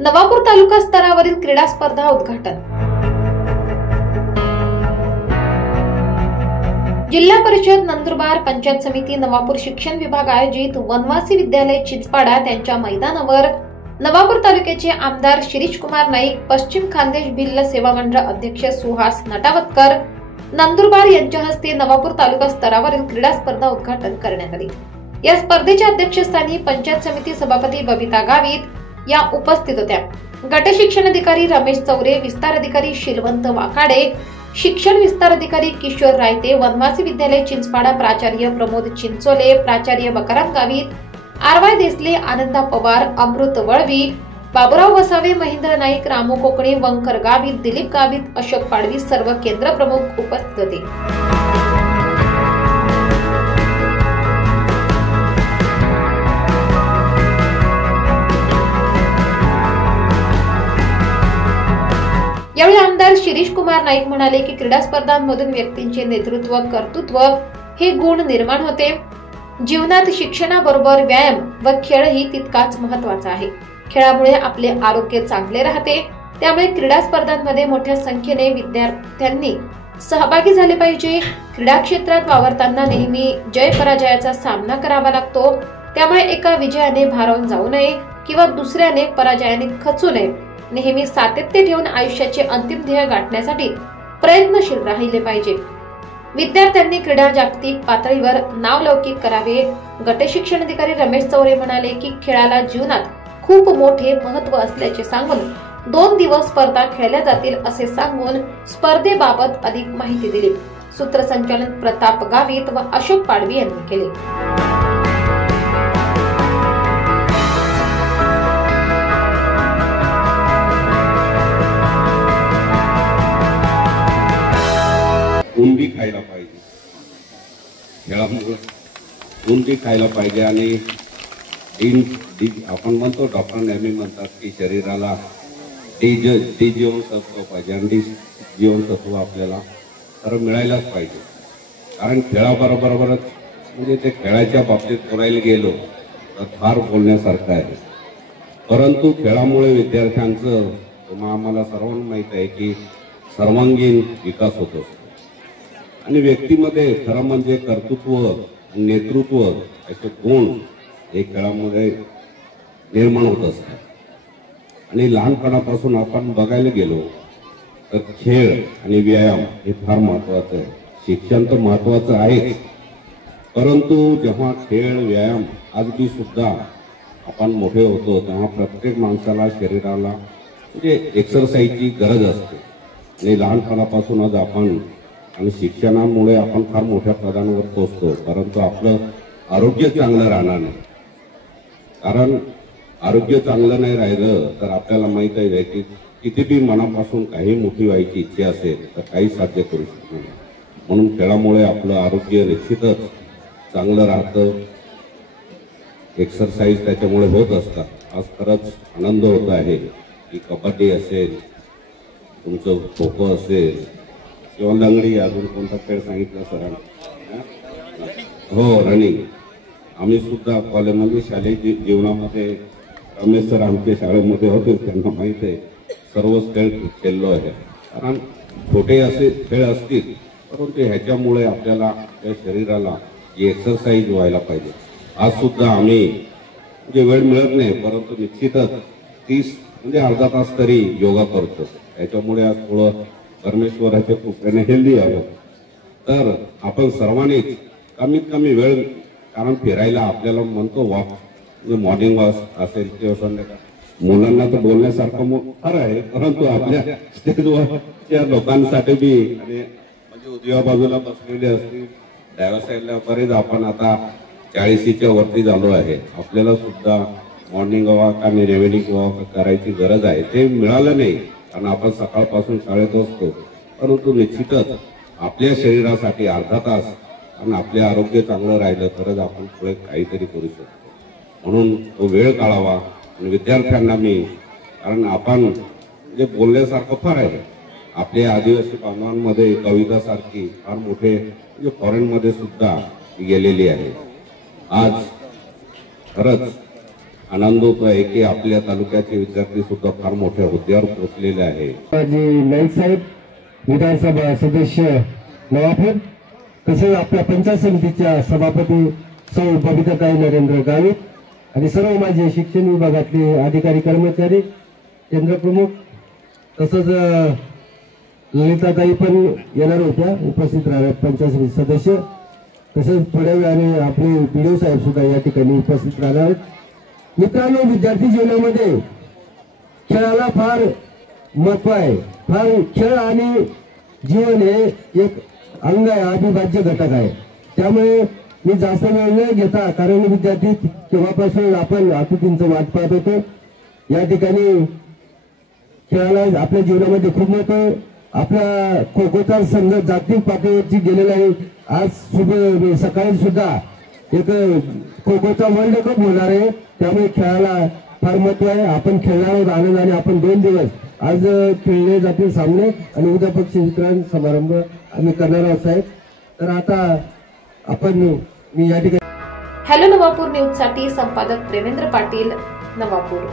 नवापूर तालुका स्तरावरील क्रीडा स्पर्धा उद्घाटन। जिल्हा परिषद नंदुरबार पंचायत समिती नवापूर शिक्षण विभाग आयोजित वनवासी विद्यालय चिंचपाडा त्यांच्या मैदानावर नवापूर तालुक्याचे आमदार शिरीष कुमार नाईक, पश्चिम खानदेश भिल्ल सेवा मंडळ अध्यक्ष सुहास नटावतकर, नंदुरबार यांच्या हस्ते नवापूर तालुका स्तरावरील क्रीडा स्पर्धा उद्घाटन करण्यात आली। या स्पर्धेच्या अध्यक्षस्थानी पंचायत समिती सभापती बबिता गावित या उपस्थित होत्या। गट शिक्षण अधिकारी रमेश चौरे, विस्तार अधिकारी शिलवंत वाकाडे, शिक्षण विस्तार अधिकारी किशोर रायते, वनवासी विद्यालय चिंचपाडा प्राचार्य प्रमोद चिंचोले, प्राचार्य बकाराम गावित, आरवाय देसले, आनंदा पवार, अमृत वळवी, बाबुराव वसावे, महेंद्र नाईक, रामू कोकणे, वंकर गावित, दिलीप गावित, अशोक पाडवी सर्व केंद्र प्रमुख उपस्थित होते। यावेळी आमदार शिरीष कुमार नाईक म्हणाले की क्रीडा स्पर्धांमधून व्यक्तींचे नेतृत्व, कर्तृत्व हे गुण निर्माण होते। जीवनात शिक्षणाबरोबर व्यायाम व खेळही तितकाच महत्त्वाचा आहे। खेळामुळे आपले आरोग्य चांगले राहते। त्यामुळे क्रीडा स्पर्धांमध्ये मोठ्या संख्येने विद्यार्थ्यांनी सहभागी झाले पाहिजे। क्रीडा क्षेत्रात वावरताना नेहमी जय पराजयाचा सामना करावा लागतो। त्यामुळे एका विजयाने भारावून जाऊ नये किंवा दुसऱ्याने पराजयाने खचू नये। नेहमी सातत्य ठेवून आयुष्याचे अंतिम ध्येय गाठण्यासाठी प्रयत्नशील राहिले पाहिजे। विद्यार्थ्यांनी क्रीडा जागतिक पातळीवर नावलौकिक करावे। गट शिक्षण अधिकारी रमेश चौरे म्हणाले की खेळाला जीवनात खूप मोठे महत्त्व असल्याचे सांगून 2 दिवस स्पर्धा खेळल्या जातील असे सांगून स्पर्धेबाबत अधिक माहिती दिली। सूत्रसंचालन प्रताप गावित व अशोक पाडवी यांनी केले। ऊन बी खायला पाहिजे, खेळामुळे ऊन बी खायला पाहिजे। आणि आपण म्हणतो, डॉक्टर नेहमी म्हणतात की शरीराला डी जीवनसत्व पाहिजे आणि डी जीवनसत्व आपल्याला तर मिळायलाच पाहिजे। कारण खेळाबरोबरच म्हणजे ते खेळाच्या बाबतीत बोलायला गेलो तर फार बोलण्यासारखं आहे। परंतु खेळामुळे विद्यार्थ्यांचं आम्हाला सर्वांना माहीत आहे की सर्वांगीण विकास होत असतो आणि व्यक्तीमध्ये खरं म्हणजे कर्तृत्व, नेतृत्व असे गुण हे खेळामध्ये निर्माण होत असतात। आणि लहानपणापासून आपण बघायला गेलो तर खेळ आणि व्यायाम हे फार महत्त्वाचं आहे। शिक्षण तर महत्त्वाचं आहे, परंतु जेव्हा खेळ व्यायाम आजही सुद्धा आपण मोठे होतो तेव्हा प्रत्येक माणसाला शरीराला म्हणजे एक्सरसाइजची गरज असते। आणि लहानपणापासूनच आपण आणि शिक्षणामुळे आपण फार मोठ्या पदांवर पोहोचतो, परंतु आपलं आरोग्य चांगलं राहणार नाही। कारण आरोग्य चांगलं नाही राहिलं तर आपल्याला माहित आहे की किती बी मनापासून काही मोठी व्हायची इच्छा असेल तर काही साध्य करू शकणार नाही। म्हणून खेळामुळे आपलं आरोग्य निश्चितच चांगलं राहतं। एक्सरसाइज त्याच्यामुळे होत असतात। आज खरंच आनंद होत आहे की कबड्डी असेल, तुमचं खो खो असेल किंवा लंगडी, अजून कोणता खेळ सांगितला सरांनी? हो, रनिंग। आम्ही सुद्धा कॉलेजमध्ये शालेय जीवनामध्ये रमेश सर आमच्या शाळेमध्ये होते, त्यांना माहीत आहे सर्वच खेळ खेळलो आहे। कारण छोटे असे खेळ असतील परंतु ह्याच्यामुळे आपल्याला आपल्या शरीराला जी एक्सरसाइज व्हायला पाहिजे। आज सुद्धा आम्ही म्हणजे वेळ मिळत नाही परंतु निश्चितच 30 म्हणजे अर्धा तास तरी योगा करतो। त्याच्यामुळे आज थोडं परमेश्वराच्या कृपेने हेल्दी आहोत। तर आपण सर्वांनीच कमीत कमी वेळ, कारण फिरायला आपल्याला म्हणतो वॉक म्हणजे मॉर्निंग वॉक असेल किंवा संध्याकाळ, मुलांना तर बोलण्यासारखं फार आहे परंतु आपल्या स्टेजवरच्या लोकांसाठी बी आणि म्हणजे उजव्या बाजूला बसलेले असतील, डाव्या साईडला बरेच आपण आता 40च्या वरती झालो आहे। आपल्याला सुद्धा मॉर्निंग वॉक आणि इव्हिनिंग वॉक करायची गरज आहे। ते मिळालं नाही कारण आपण सकाळपासून शाळेत असतो, परंतु निश्चितच आपल्या शरीरासाठी अर्धा तास आणि आपले आरोग्य चांगलं राहिलं तरच आपण पुढे काहीतरी करू शकतो। म्हणून तो वेळ काढावा। आणि विद्यार्थ्यांना मी, कारण आपण म्हणजे बोलण्यासारखं फार आहे, आपल्या आदिवासी बांधवांमध्ये कवितासारखी फार मोठे म्हणजे फॉरेनमध्ये सुद्धा गेलेली आहे। आज खरंच आनंद होतो आहे की आपल्या तालुक्याचे विद्यार्थी सुद्धा फार मोठ्या हुद्द्यावर पोहोचलेले आहे. नाईक साहेब विधानसभा सदस्य नवापूर, तसेच आपल्या पंचायत समितीच्या सभापती सौ बबिताताई नरेंद्र गावित आणि सर्व माझे शिक्षण विभागातले अधिकारी कर्मचारी, केंद्र प्रमुख, तसंच ललिताताई पण येणार होत्या, उपस्थित राहणार पंचायत समिती सदस्य, तसेच थोड्या वेळाने आपले बीडीओ साहेब सुद्धा या ठिकाणी उपस्थित राहणार आहेत. मित्रांनो, विद्यार्थी जीवनामध्ये खेळाला फार महत्व आहे. फार खेळ आणि जीवन हे एक अंग आहे, अविभाज्य घटक आहे. त्यामुळे मी जास्त वेळ न घेता, कारण विद्यार्थी तेव्हापासून आपण आतुतींचं वाट पाहत होतो, या ठिकाणी खेळाला आपल्या जीवनामध्ये खूप महत्व. आपला खो खोचा संघ जागतिक पातळीवरती गेलेला आहे. आज सकाळी सुद्धा एक खो खोचा वर्ल्ड कप होणार आहे. त्यामुळे खेळाला फार महत्व आहे. आपण खेळणार आहोत आनंदाने. आपण 2 दिवस आज खेळले जातील सामने आणि उद्या पक्षी वितरण समारंभ आम्ही करणार आहोत साहेब. तर आता मी या ठिकाणी हॅलो नवापूर न्यूज साठी संपादक प्रेमेंद्र पाटील, नवापूर.